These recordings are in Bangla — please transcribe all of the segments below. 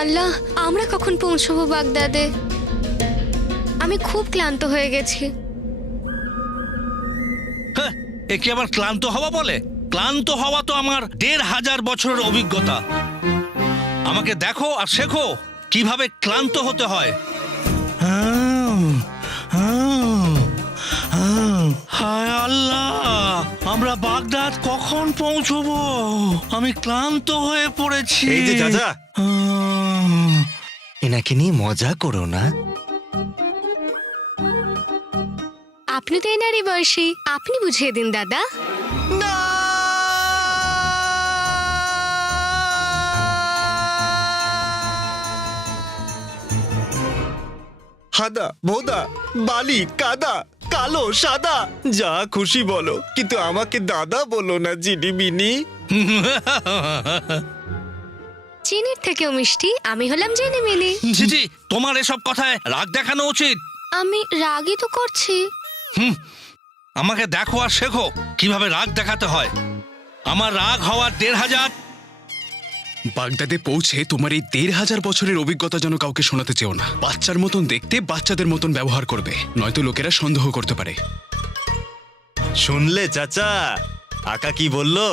আল্লাহ, আমরা কখন পৌঁছবো বাগদাদে? আমি খুব ক্লান্ত হয়ে গেছি। হ্যাঁ, এ কি আবার ক্লান্ত হওয়া বলে? ক্লান্ত হওয়া তো আমার ১,৫০০ বছরের অভিজ্ঞতা। আমাকে দেখো আর শেখো কিভাবে ক্লান্ত হতে হয়। হায় আল্লাহ, আমরা বাগদাদ কখন পৌঁছবো? আমি ক্লান্ত হয়ে পড়েছি। এই যে চাচা, এনাকে নিয়ে মজা করো না। আপনি তো এনারই বয়সী, আপনি বুঝিয়ে দিন দাদা। হাদা ভোদা, বালি কাদা, কালো সাদা, যা খুশি বলো, কিন্তু আমাকে দাদা বলো না জিনিমিনি। চিনির থেকেও মিষ্টি, আমি হলাম জেনিমিনি। জি জি, তোমার এসব কথায় রাগ দেখানো উচিত। আমি রাগই তো করছি। আমাকে দেখো আর শেখো কিভাবে রাগ দেখাতে হয়। আমার রাগ হওয়ার ১,৫০০। বাগদাদে পৌঁছে তোমার এই ১,৫০০ বছরের অভিজ্ঞতা যেন কাউকে শোনাতে চেও না। বাচ্চার মতন দেখতে, বাচ্চাদের মতন ব্যবহার করবে, নয়তো লোকেরা সন্দেহ করতে পারে। শুনলে চাচা, আকা কি বললো?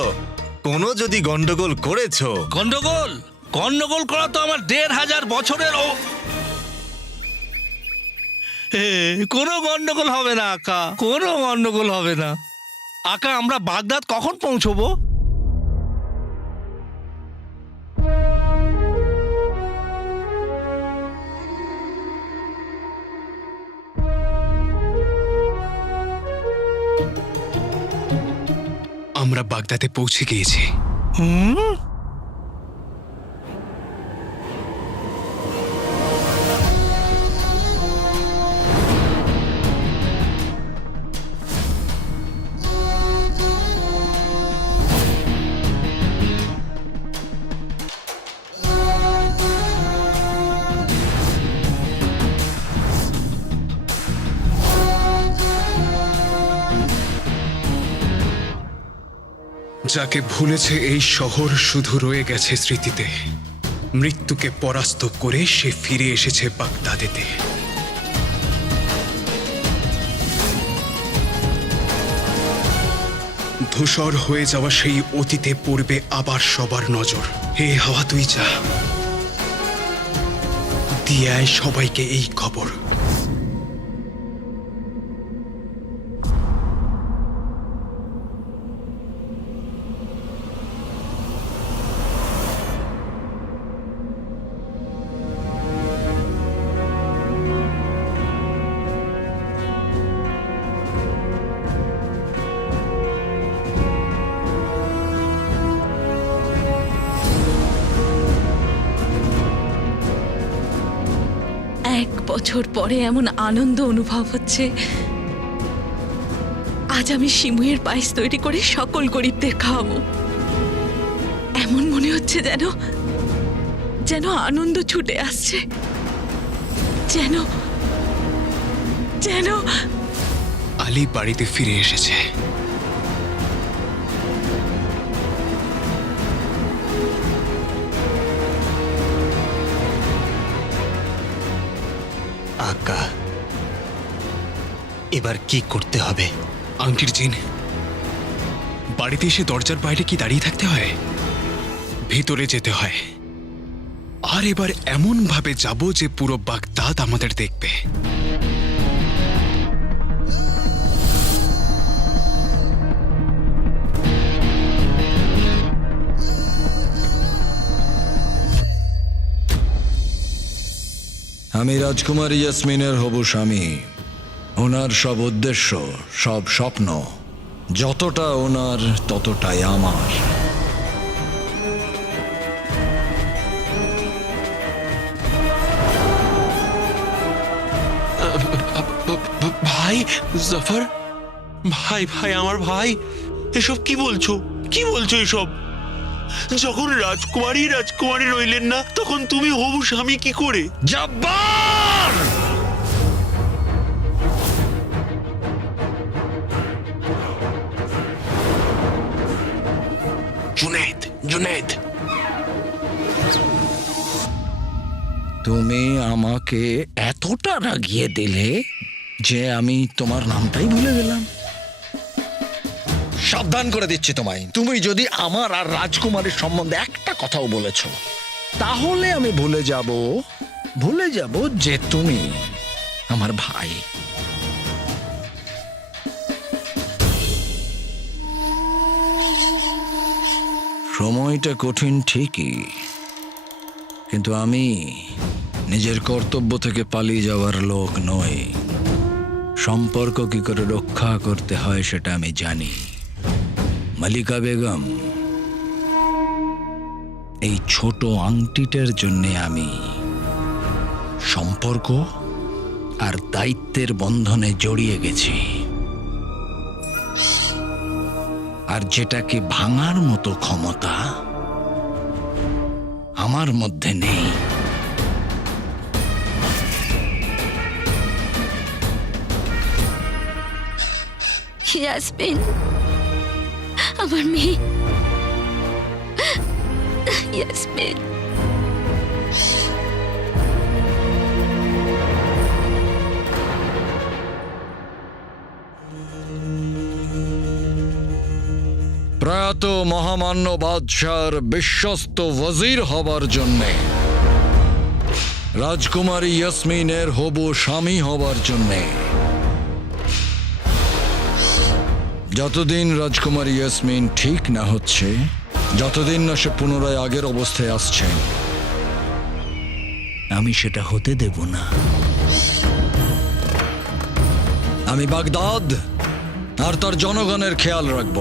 কোনো যদি গন্ডগোল করেছো। গন্ডগোল গন্ডগোল করা তো আমার ১,৫০০ বছরের কোনো গন্ডগোল হবে না আকা, কোনো গন্ডগোল হবে না। আকা, আমরা বাগদাদ কখন পৌঁছবো? আমরা বাগদাদে পৌঁছে গিয়েছি। যাকে ভুলেছে এই শহর শুধু রয়ে গেছে স্মৃতিতে। মৃত্যুকে পরাস্ত করে সে ফিরে এসেছে বাগদাদেতে। ধূসর হয়ে যাওয়া সেই অতীতে পড়বে আবার সবার নজর। হে হাওয়া, তুই যা, দিয়ে আয় সবাইকে এই খবর। এক বছর পরে এমন আনন্দ অনুভব হচ্ছে। আজ আমি সিমুয়ের পায়েস তৈরি করে সকল গরিবদের খাওয়াবো। এমন মনে হচ্ছে যেন যেন আনন্দ ছুটে আসছে, যেন যেন আলী বাড়িতে ফিরে এসেছে। আকা, এবার কি করতে হবে? আংটির জিন, বাড়িতে এসে দরজার বাইরে কি দাঁড়িয়ে থাকতে হয়? ভিতরে যেতে হয়। আর এবার এমন ভাবে যাব যে পুরো বাগদাদ আমাদের দেখবে। আমি রাজকুমার ইয়াসমিনের হবু স্বামী। ওনার সব উদ্দেশ্য, সব স্বপ্ন, যতটা ওনার ততটাই আমার। ভাই জাফর, ভাই ভাই আমার ভাই, এসব কি বলছো? কি বলছো এসব? যখন রাজকুমারী রাজকুমারী রইলেন না, তখন তুমি হবু স্বামী কি করে? জব্বার! জুনেদ, জুনেদ, তুমি আমাকে এতটা রাগিয়ে দিলে যে আমি তোমার নামটাই ভুলে গেলাম। সাবধান করে দিচ্ছি তোমায়, তুমি যদি আমার আর রাজকুমারীর সম্বন্ধে একটা কথাও বলেছ, তাহলে আমি ভুলে যাব যে তুমি আমার ভাই। সময়টা কঠিন ঠিকই, কিন্তু আমি নিজের কর্তব্য থেকে পালিয়ে যাওয়ার লোক নই। সম্পর্ক কি করে রক্ষা করতে হয় সেটা আমি জানি। মালিকা বেগম, এই ছোট আংটিটার জন্য আমি সম্পর্ক আর দায়িত্বের বন্ধনে জড়িয়ে গেছি, আর যেটাকে ভাঙার মতো ক্ষমতা আমার মধ্যে নেই। ইয়াসমিন, আমার মেয়ে ইয়াসমিন। প্রয়াত মহামান্য বাদশার বিশ্বস্ত ওয়াজির হবার জন্যে, রাজকুমারী ইয়াসমিনের হবু স্বামী হবার জন্যে, যতদিন রাজকুমারী ইয়াসমিন ঠিক না হচ্ছে, যতদিন না সে পুনরায় আগের অবস্থায় আসছে, আমি সেটা হতে দেব না। আমি বাগদাদ আর তার জনগণের খেয়াল রাখব।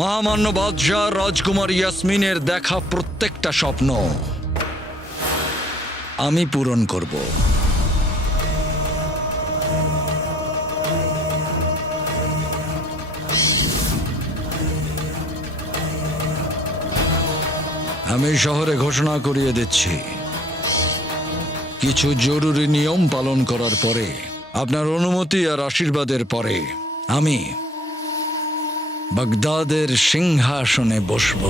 মহামান্য বাদশাহ রাজকুমারী ইয়াসমিনের দেখা প্রত্যেকটা স্বপ্ন আমি পূরণ করব। আমি শহরে ঘোষণা করিয়ে দিচ্ছি, কিছু জরুরি নিয়ম পালন করার পরে, আপনার অনুমতি আর আশীর্বাদের পরে আমি বাগদাদের সিংহাসনে বসব।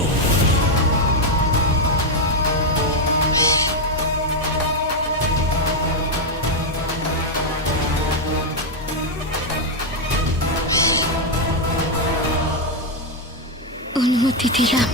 অনুমতি দিলাম।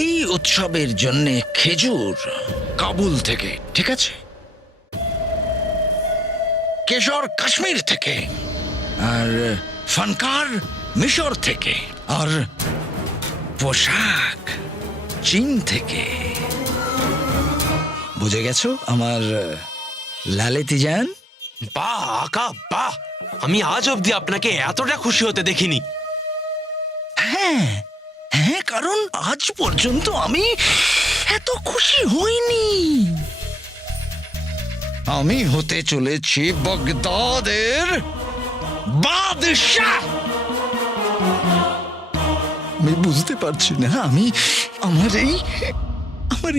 এই উৎসবের জন্য খেজুর কাবুল থেকে, ঠিক আছে, কেশর কাশ্মীর থেকে, আর ফানকার মিশর থেকে, আর পোশাক চীন থেকে। বুঝে গেছো আমার লালেতি জান? বাহ আকা বাহ, আমি আজ অব্দি আপনাকে এতটা খুশি হতে দেখিনি। হ্যাঁ হ্যাঁ, কারণ আজ পর্যন্ত আমি এত খুশি হইনি। আমি হতে চলেছি বাগদাদের বাদশাহ। আমি বুঝতে পারছি না আমি আমার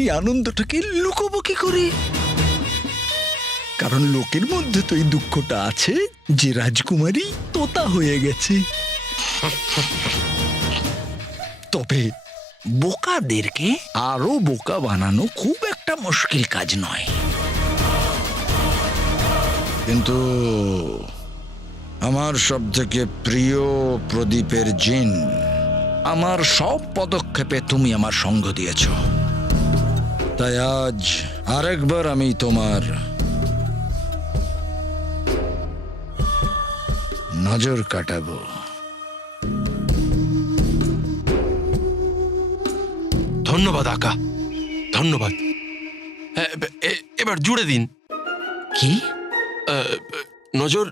এই আনন্দটাকে লুকোবো কি করে, কারণ লোকের মধ্যে তো এই দুঃখটা আছে যে রাজকুমারী তোতা হয়ে গেছে। বোকাদেরকে আরো বোকা বানানো খুব একটা মুশকিল কাজ নয়, কিন্তু আমার সব থেকে প্রিয় প্রদীপের জিন, আমার সব পদক্ষেপে তুমি আমার সঙ্গ দিয়েছ, তাই আজ আরেকবার আমি তোমার নজর কাটাবো। ধন্যবাদ আকা, ধন্যবাদ। এবার জুড়ে দিন। কি? নজর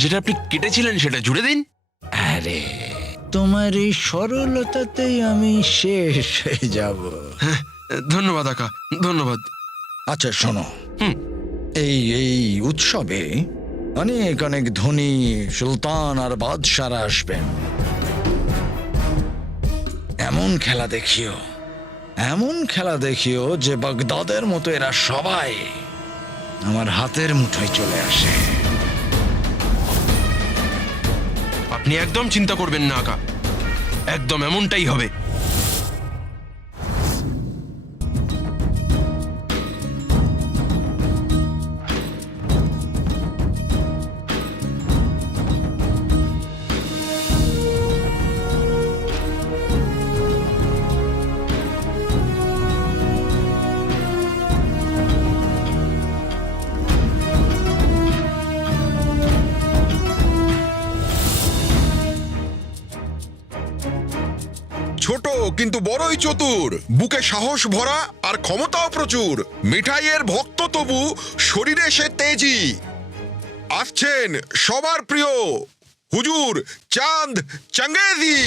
যেটা আপনি কেটেছিলেন সেটা জুড়ে দিন। আরে তোমার এই সরলতাতেই আমি শেষ হয়ে যাব। ধন্যবাদ আকা, ধন্যবাদ। আচ্ছা শোনো, হুম। এই উৎসবে অনেক অনেক ধনী সুলতান আর বাদশারা আসবেন। এমন খেলা দেখিও যে বাগদাদের মতো এরা সবাই আমার হাতের মুঠোয় চলে আসে। আপনি একদম চিন্তা করবেন না আকা, একদম এমনটাই হবে। ছোট কিন্তু বড়ই চতুর, বুকে সাহস ভরা আর ক্ষমতাও প্রচুর, মিঠাইয়ের ভক্ত তবু শরীরে সে তেজি। আসছেন সবার প্রিয় হুজুর চাঁদ চাঙ্গেজি।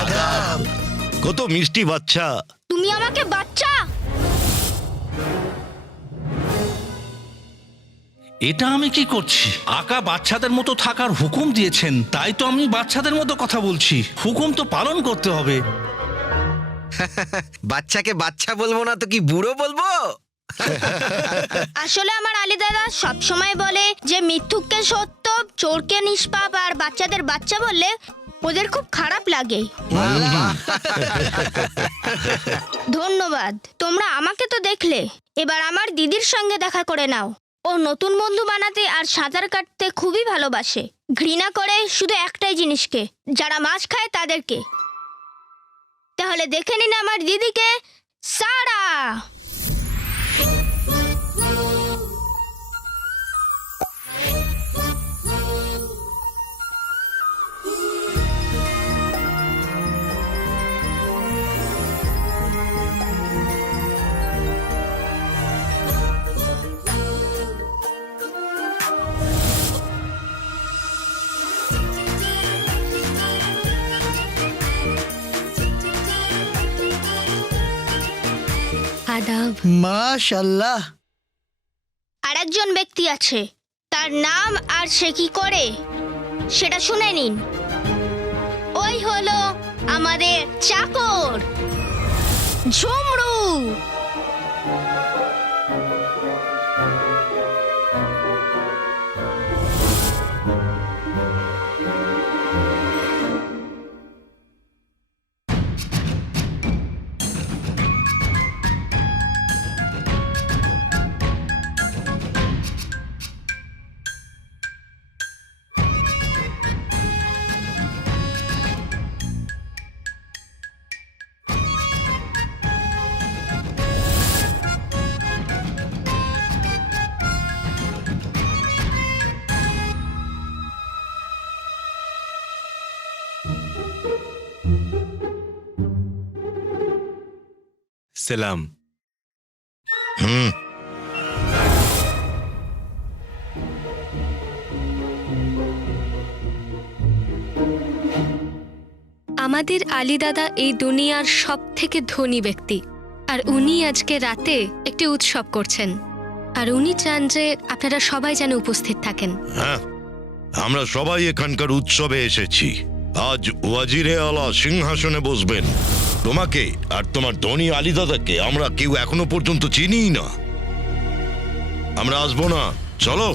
আদাব। কত মিষ্টি বাচ্চা। তুমি আমাকে বাচ্চা? এটা আমি কি করছি? আকা বাচ্চাদের মতো থাকার হুকুম দিয়েছেন, তাই তো আমি বাচ্চাদের মতো কথা বলছি। হুকুম তো পালন করতে হবে। বাচ্চাকে বাচ্চা বলবো না তো কি বুড়ো বলবো? আসলে আমার আলী দাদা সব সময় বলে যে মিথ্যুককে সত্য, চোরকে নিষ্পাপ, আর বাচ্চাদের বাচ্চা বললে ওদের খুব খারাপ লাগে। ধন্যবাদ। তোমরা আমাকে তো দেখলে, এবার আমার দিদির সঙ্গে দেখা করে নাও। ও নতুন বন্ধু বানাতে আর সাঁতার কাটতে খুবই ভালোবাসে। ঘৃণা করে শুধু একটাই জিনিসকে, যারা মাছ খায় তাদেরকে। তাহলে দেখে নিন আমার দিদিকে, সারা। আদাব। মাশাআল্লাহ। আরেকজন ব্যক্তি আছে, তার নাম আর সে কি করে সেটা শুনে নিন। ওই হলো আমাদের চাকর ঝুমরু। সালাম। আমাদের আলী দাদা এই দুনিয়ার সব থেকে ধনী ব্যক্তি, আর উনি আজকে রাতে একটি উৎসব করছেন। আর উনি চান যে আপনারা সবাই যেন উপস্থিত থাকেন। হ্যাঁ, আমরা সবাই এখানকার উৎসবে এসেছি। আজ ওয়াজিরে আলা সিংহাসনে বসবেন। তোমাকে আর তোমার ধনী আলী দাদাকে আমরা কেউ এখনো পর্যন্ত চিনিই না। আমরা আসবো না, চলো।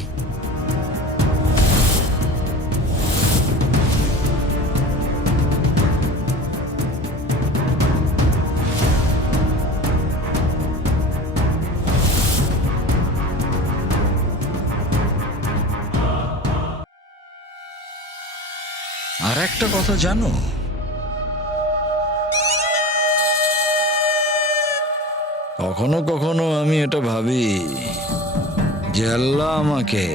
আর একটা কথা জানো, কখনো কখনো আমি এটা ভাবি যে আল্লাহ আমাকে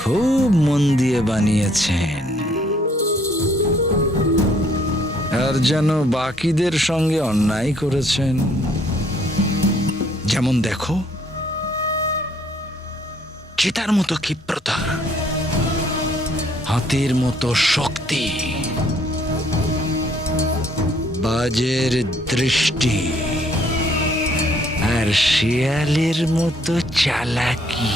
খুব মন দিয়ে বানিয়েছেন, আর যেন বাকিদের সঙ্গে অন্যায় করেছেন। যেমন দেখো, চিতার মতো ক্ষিপ্রতা, হাতির মতো শক্তি, বাজের দৃষ্টি, আর শিয়ালের মতো চালাকি।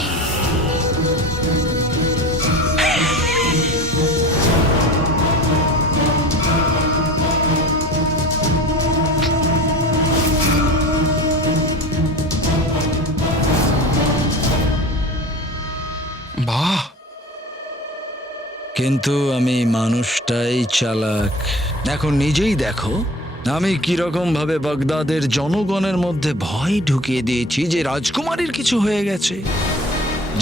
বাহ, কিন্তু আমি মানুষটাই চালাক। এখন নিজেই দেখো, আমি কিরকম ভাবে বাগদাদের জনগণের মধ্যে ভয় ঢুকিয়ে দিয়েছি যে রাজকুমারীর কিছু হয়ে গেছে,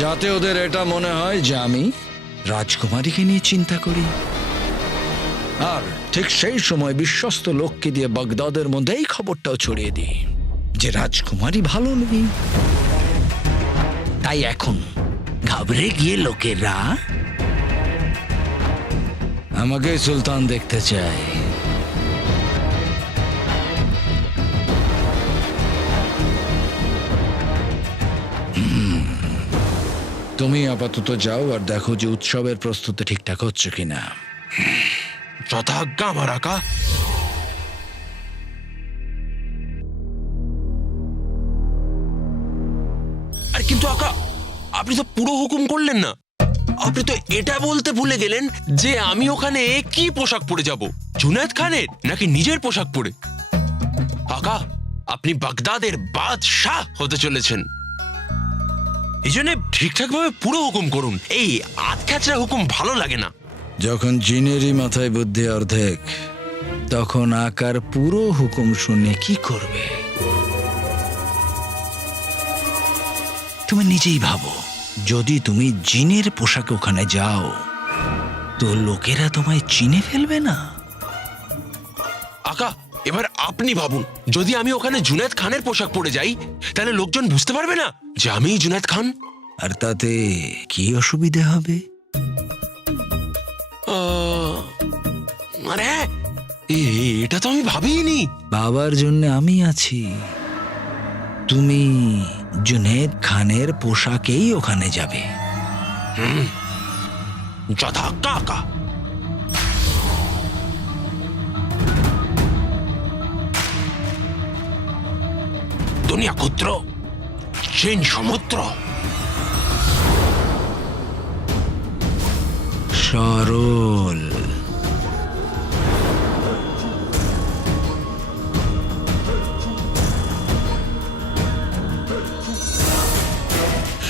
যাতে ওদের এটা মনে হয় যে আমি রাজকুমারীকে নিয়ে চিন্তা করি। আর ঠিক সেই সময় বিশ্বস্ত লোককে দিয়ে বাগদাদের মধ্যে এই খবরটাও ছড়িয়ে দিই যে রাজকুমারী ভালো নেই। তাই এখন ঘাবড়ে গিয়ে লোকেরা আমাকে সুলতান দেখতে চায়। তুমি আপাতত যাও আর দেখো যে উৎসবের প্রস্তুতি ঠিকঠাক হচ্ছে কিনা। যথাজ্ঞা আমার আকা। আর কিন্তু আকা, আপনি তো পুরো হুকুম করলেন না। আপনি তো এটা বলতে ভুলে গেলেন যে আমি ওখানে কি পোশাক পরে যাব, জুনায়েদ খানের নাকি নিজের পোশাক পরে? আকা, আপনি বাগদাদের বাদশাহ হতে চলেছেন, এই জন্য ঠিকঠাক ভাবে পুরো হুকুম করুন। এই আধখ্যাচড়া হুকুম ভালো লাগে না। যখন জিনেরই মাথায় বুদ্ধি অর্ধেক, তখন আকার পুরো হুকুম শুনে কি করবে? তুমি নিজেই ভাবো, যদি তুমি জিনের পোশাকে ওখানে যাও তো লোকেরা তোমায় চিনে ফেলবে না? আকা, এবার আপনি ভাবুন, যদি আমি ওখানে জুনায়েদ খানের পোশাক পরে যাই তাহলে লোকজন বুঝতে পারবে না যে আমিই জুনায়েদ খান? আর তাতে কি অসুবিধা হবে? আরে এটা তো আমি ভাবিনি। বাবার জন্য আমি আছি। তুমি জুনেদ খানের পোশাকেই ওখানে যাবে। যথাজ্ঞা আকা। দুনিয়া ক্ষুদ্র, চীন সমুদ্র। সরল,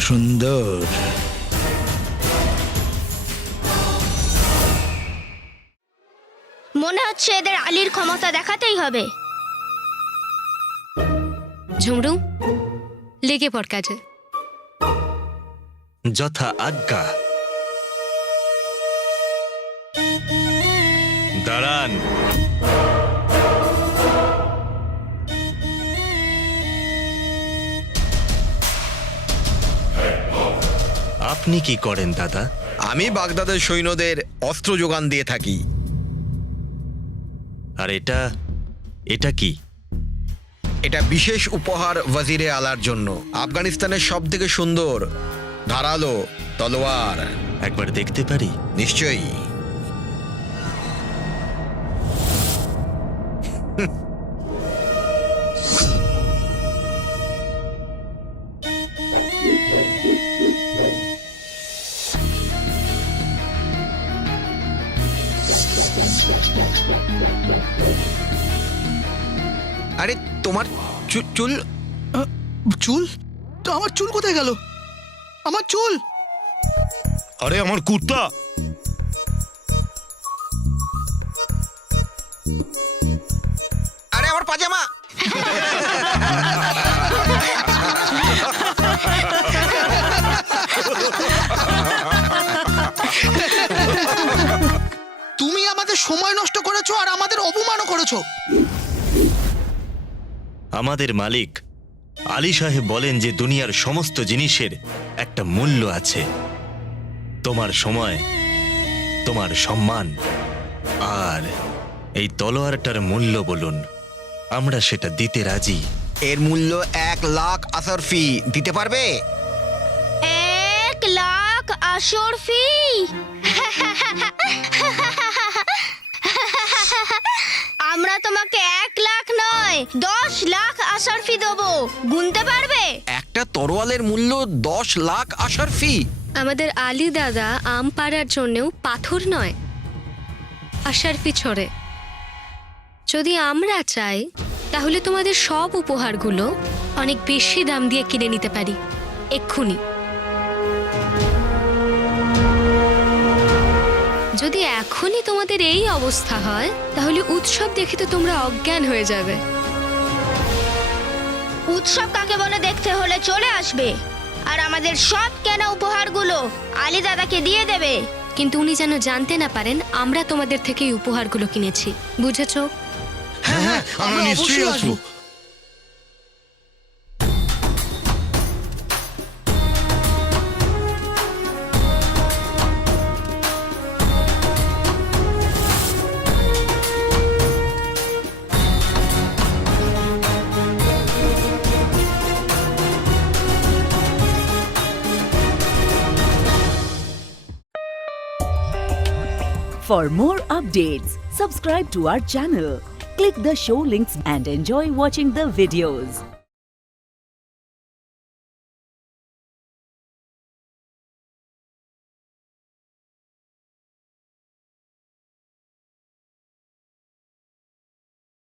সুন্দর। মনে হচ্ছে এদের আলীর ক্ষমতা দেখাতেই হবে। ঝুমরু, লেগে পড় কাজে। যথা আজ্ঞা। দাঁড়ান। আপনি কি করেন দাদা? আমি বাগদাদের সৈন্যদের অস্ত্র যোগান দিয়ে থাকি। আর এটা কি? এটা বিশেষ উপহার ওয়াজিরে আলার জন্য। আফগানিস্তানের সব থেকে সুন্দর ধারালো তলোয়ার। একবার দেখতে পারি? নিশ্চয়ই। তোমার চুল চুল? তো আমার চুল কোথায় গেল? আমার চুল! আরে আমার কুত্তা! আরে আমার পাজামা! তুমি আমাদের সময় নষ্ট করেছো আর আমাদের অপমানও করেছো। আমাদের মালিক আলী সাহেব বলেন যে দুনিয়ার সমস্ত জিনিসের একটা মূল্য আছে। তোমার সময়, তোমার সম্মান, আর এই তলোয়ারটার মূল্য বলুন, আমরা সেটা দিতে রাজি। এর মূল্য 1 লাখ আসর ফি দিতে পারবে? 1 লাখ আসর ফি? আমরা তোমাকে 1 লাখ নয় 10 লাখ আসর ফি দেবো, গুনতে পারবে? একটা তরোয়ালের মূল্য 10 লাখ আসর ফি? আমাদের আলী দাদা আম পাড়ার জন্যও পাথর নয়, আশারফি ছড়ে। যদি আমরা চাই তাহলে তোমাদের সব উপহারগুলো অনেক বেশি দাম দিয়ে কিনে নিতে পারি এক্ষুনি। যদি এখনই তোমাদের এই অবস্থা হয় তাহলে উৎসব দেখে তো তোমরা অজ্ঞান হয়ে যাবে। উৎসব কাকে বলে দেখতে হলে চলে আসবে, আর আমাদের সব কেনা উপহারগুলো আলী দাদাকে দিয়ে দেবে। কিন্তু উনি যেন জানতে না পারেন আমরা তোমাদের থেকে এই উপহারগুলো কিনেছি, বুঝেছো? হ্যাঁ, আমরা নিশ্চয়ই আসবো। For more updates, subscribe to our channel, click the show links and enjoy watching the videos.